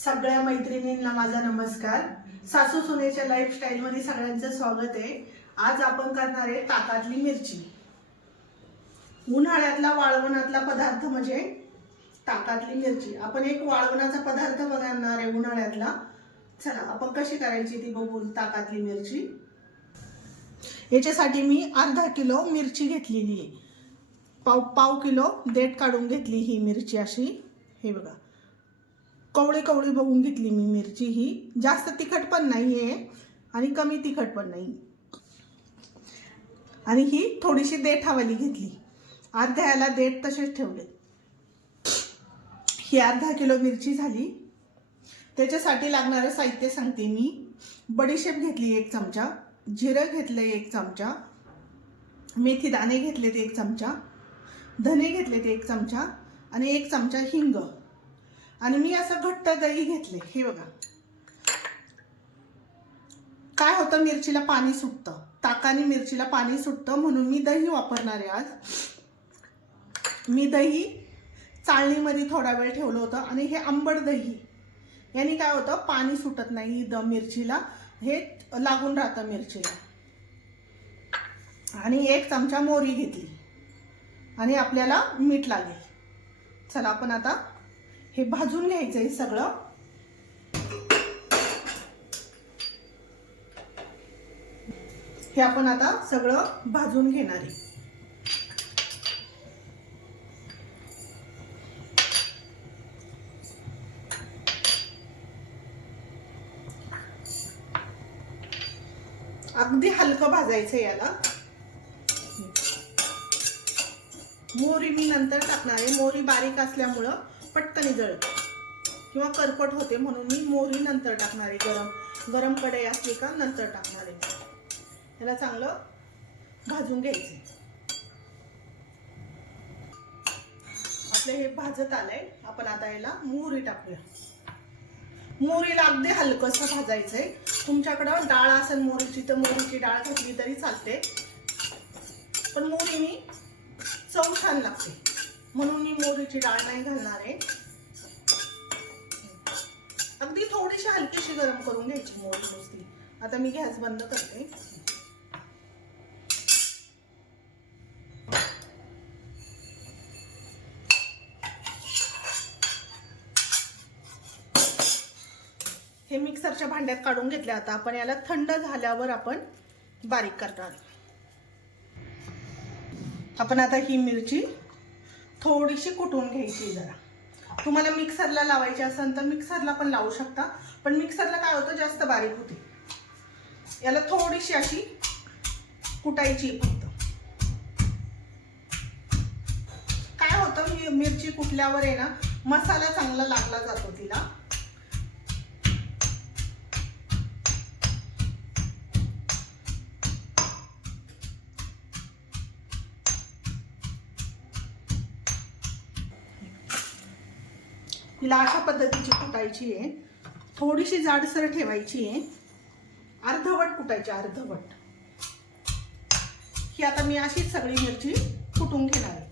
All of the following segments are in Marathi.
सगळ्या मैत्रिणींना माझा नमस्कार। सासू सुनेच्या लाईफस्टाईल मध्ये सगळ्यांचं स्वागत आहे। आज आपण करणार आहे ताकातली मिरची। उन्हाळ्यातला वाळवणातला पदार्थ म्हणजे ताकातली मिरची। आपण एक वाळवणाचा पदार्थ बनवणार आहे उन्हाळ्यातला। चला आपण कशी करायची ती बघू। ताकातली मिरची याच्यासाठी मी अर्धा किलो मिरची घेतलेली आहे। पाव किलो देठ काढून घेतली ही मिरची अशी। हे बघा कवळी कवळी बघून घेतली मी मिरची। ही जास्त तिखट पण नाहीये आणि कमी तिखट पण नाही। आणि ही थोडीशी देठावाली घेतली। अर्ध्याला देठ तसेच ठेवले। ही अर्धा किलो मिरची झाली। त्याच्यासाठी लागणारे साहित्य सांगते मी। बडीशेप घेतली 1 चमचा, जिरं घेतले 1 चमचा, मेथी दाणे घेतलेत 1 चमचा, धने घेतलेत 1 चमचा आणि 1 चमचा हिंग। आणि मी असं घट्ट दही घेतले। हे बघा काय होतं, मिरचीला पाणी सुटतं, ताकाने मिरचीला पाणी सुटतं, म्हणून मी दही वापरणार आहे आज। मी दही चाळणीमध्ये थोडा वेळ ठेवलं होतं आणि हे आंबट दही याने काय होतं, पाणी सुटत नाही मिरचीला, हे लागून राहतं मिरचीला। आणि 1 चमचा मोहरी घेतली आणि आपल्याला मीठ लागेल। चला आपण आता हे भाजून घ्यायचं आहे सगळं। हे आपण आता सगळं भाजून घेणार आहे। अगदी हलकं भाजायचं याला। मोहरी मी नंतर टाकणार आहे। मोहरी बारीक असल्यामुळं पटकन जळते किंवा करपट होते, म्हणून मी मोहरी नंतर टाकणार आहे। गरम कढई असली का नंतर टाकणार आहे। याला चांगलं भाजून घ्यायचं। आपलं हे भाजत आलंय। आपण आता याला मोहरी टाकूया। मोहरीला अगदी हलकंसं भाजायचंय। तुमच्याकडं डाळ असेल मोहरीची तर मोहरीची डाळ घातली तरी चालते, पण मोहरीने चव छान लागते म्हणून मी मोहरीची डाळ नाही घालणार आहे। अगदी थोडीशी हलकीशी गरम करून घ्यायची मोहरी नुसती। आता मी गॅस बंद करते। हे मिक्सरच्या भांड्यात काढून घेतले। आता आपण याला थंड झाल्यावर आपण बारीक करणार। आपण आता ही मिरची थोडीशी कुटून घ्यायची। जरा तुम्हाला मिक्सरला लावायची असेल तर मिक्सरला पण लावू शकता, पण मिक्सरला काय होतं जास्त बारीक होते। याला थोडीशी अशी कुटायची फक्त। काय होतं, ही मिरची कुटल्यावर आहे ना मसाला चांगला लागला जातो तिला। हिला अशा पद्धतीची कुटायची आहे। थोडीशी जाडसर ठेवायची आहे। अर्धवट कुटायची, अर्धवट। ही आता मी अशीच सगळी मिरची कुटून घेणार आहे।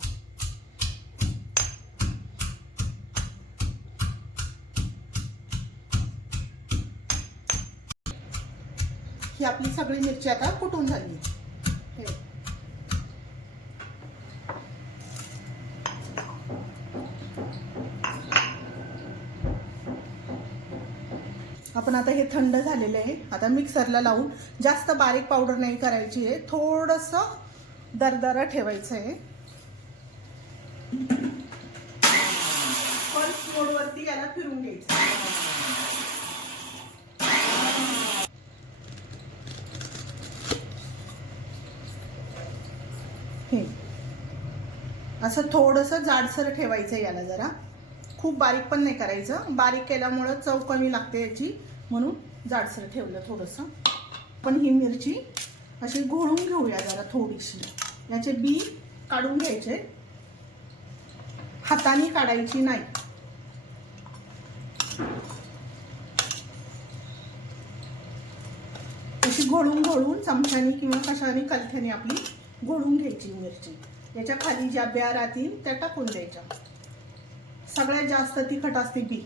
ही आपली सगळी मिरची आता कुटून झाली। आपण आता हे थंड झालेलं आहे। आता मिक्सरला लावून जास्त बारीक पावडर नाही करायची आहे, थोडंसं दरदरा ठेवायचं आहे। पल्स मोडवरती याला फिरून घ्यायचं। हे असं थोडंसं जाडसर ठेवायचं याला। जरा खूप बारीक पण नाही करायचं, बारीक केल्यामुळे चव कमी लागते याची, म्हणून जाडसर ठेवलं थोडंसं। पण ही मिरची अशी घोळून घेऊया जरा थोडीशी। याचे बी काढून घ्यायचे, हाताने काढायची नाही। अशी घोळून घोळून चमच्याने किंवा कशाने कलथ्याने आपली घोळून घ्यायची मिरची। याच्या खाली ज्या ब्या राहतील त्या टाकून द्यायच्या। सगळ्यात जास्त तिखट असते बी।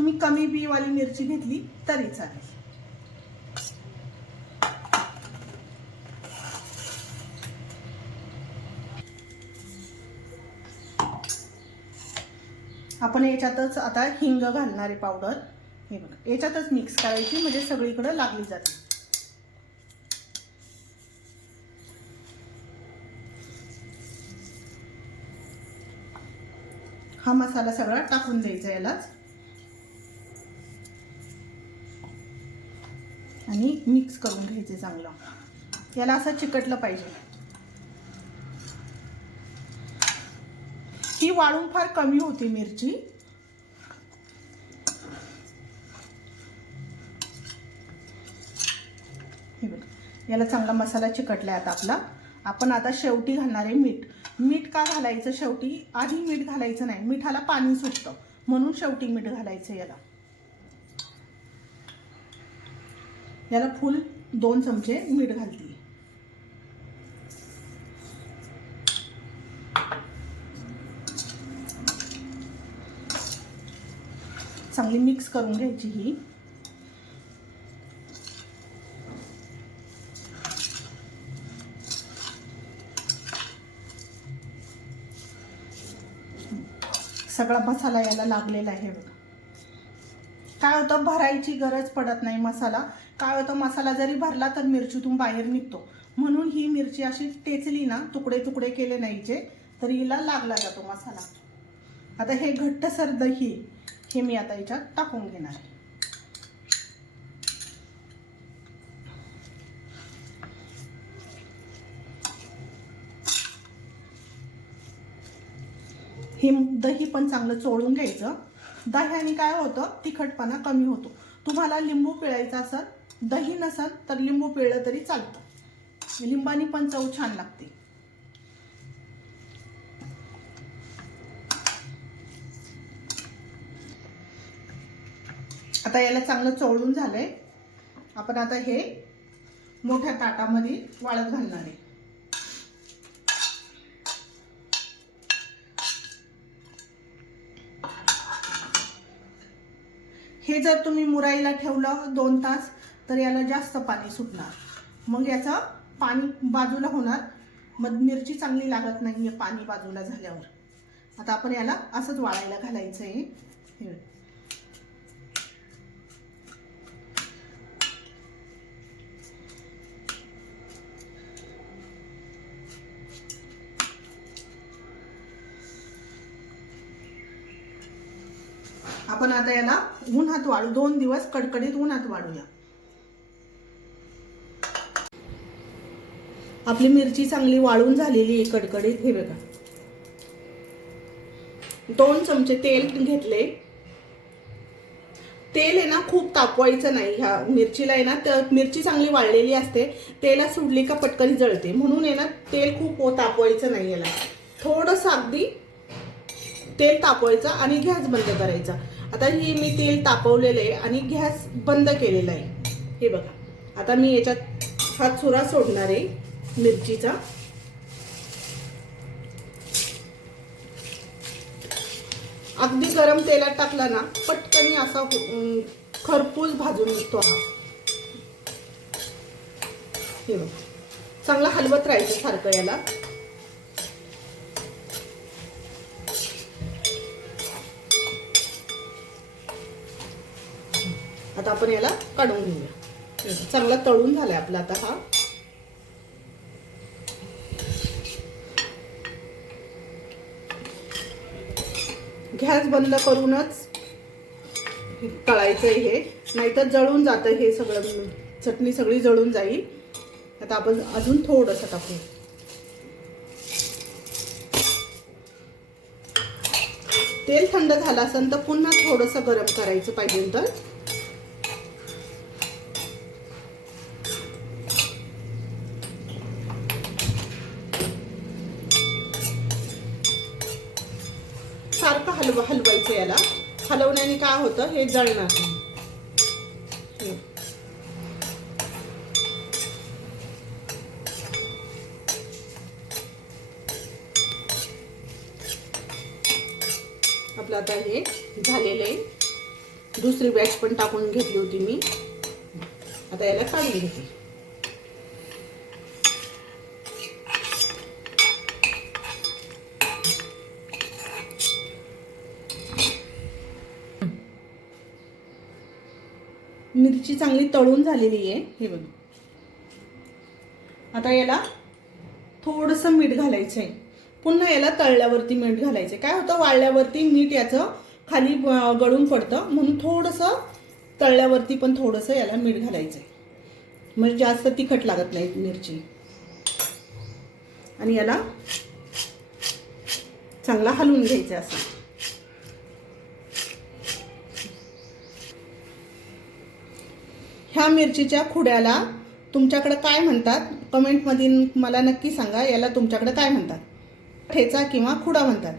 तुम्ही कमी बी वाली मिरची घेतली तरी चालेल. आपण याच्यातच आता हिंग घालणार आहे पावडर. हे बघा याच्यातच मिक्स करायची म्हणजे सगळीकडे लागली जाते. हा मसाला सगळा टाकून द्यायचा यालाच आणि मिक्स करून घ्यायचे चांगलं. याला असं चिकटलं पाहिजे. ही वाळून फार कमी होती मिरची. हे बघ याला चांगला मसाला चिकटलाय आता आपला. आपण आता शेवटी घालणार आहे मीठ. मीठ का घालायचं शेवटी? आधी मीठ घालायचं नाही, मिठाला पाणी सुटतं म्हणून शेवटी मीठ घालायचं. याला फुल 2 चमचे मीठ घालते. चांगली मिक्स करून घ्यायची ही. सगळा मसाला याला लागलेला आहे बघा. काय होतं भरायची गरज पडत नाही मसाला. काय होतं मसाला जरी भरला तर मिरचीतून बाहेर निघतो म्हणून ही मिरची अशी टेचली ना, तुकडे तुकडे केले नाहीचे तर हिला लागला जातो मसाला. आता हे घट्टसर दही हे मी आता याच्यात टाकून घेणार आहे. हे दही पण चांगलं चोळून घ्यायचं. दह्याने काय होतं तिखटपणा कमी होतो. तुम्हाला लिंबू पिळायचा असेल, दही नसेल तर लिंबू पिळलं तरी चालतं. लिंबानी पण चव छान लागते. आता याला चांगलं चोळून झालंय. आपण आता हे मोठ्या ताटामध्ये वाळत घालणार आहे. हे जर तुम्ही मुराईला ठेवलं 2 तास तर याला जास्त पाणी सुटणार, मग याचं पाणी बाजूला होणार, मग मिरची चांगली लागत नाही पाणी बाजूला झाल्यावर. आता आपण याला असंच वाळायला घालायचं आहे. आपण आता याला उन्हात वाळू, 2 दिवस कडकडीत उन्हात वाळूया. आपली मिरची चांगली वाळून झालेली आहे कडकडीत. हे बघा 2 चमचे तेल घेतले. तेल आहे ना खूप तापवायचं नाही. ह्या मिरचीला आहे ना, तर मिरची चांगली वाळलेली असते, तेला सुटली का पटकन जळते, म्हणून आहे ना तेल खूप तापवायचं नाही. याला थोडंसं अगदी तेल तापवायचं आणि गॅस बंद करायचा. आता ही मी तेल तापवलेलं आहे आणि गॅस बंद केलेला आहे. हे बघा आता मी याच्यात हा चुरा सोडणार आहे मिरचीचा. अगदी गरम तेलात टाकला ना पटकन असा खरपूस भाजून निघतो हा. हे बघा चांगला हलवत राहायचं सारखं याला. आता आपण याला काढून घेऊया. चांगला तळून झालाय आपला आता हा. गॅस बंद करूनच तळायचं हे, नाहीतर जळून जातं हे सगळं, चटणी सगळी जळून जाईल. आता आपण अजून थोडंसं टाकू. तेल थंड झालं असेल तर पुन्हा थोडंसं गरम करायचं पाहिजे. तर सारखं हलवायचं. याला हलवण्याने काय होतं हे जळणार नाही. आपलं आता हे झालेलं आहे. दुसरी बॅच पण टाकून घेतली होती मी. आता याला काढून घेते. मिरची चांगली तळून झालेली आहे हे बघा. आता याला थोडंसं मीठ घालायचं आहे. पुन्हा याला तळल्यावरती मीठ घालायचं. काय होतं, वाळल्यावरती मीठ याचं खाली गळून पडतं, म्हणून थोडंसं तळल्यावरती पण थोडंसं याला मीठ घालायचं आहे. म्हणजे जास्त तिखट लागत नाही मिरची. आणि याला चांगला हलवून घ्यायचं असं. ह्या मिरचीच्या खुड्याला तुमच्याकडे काय म्हणतात कमेंटमध्ये मला नक्की सांगा. याला तुमच्याकडे काय म्हणतात, ठेचा किंवा खुडा म्हणतात.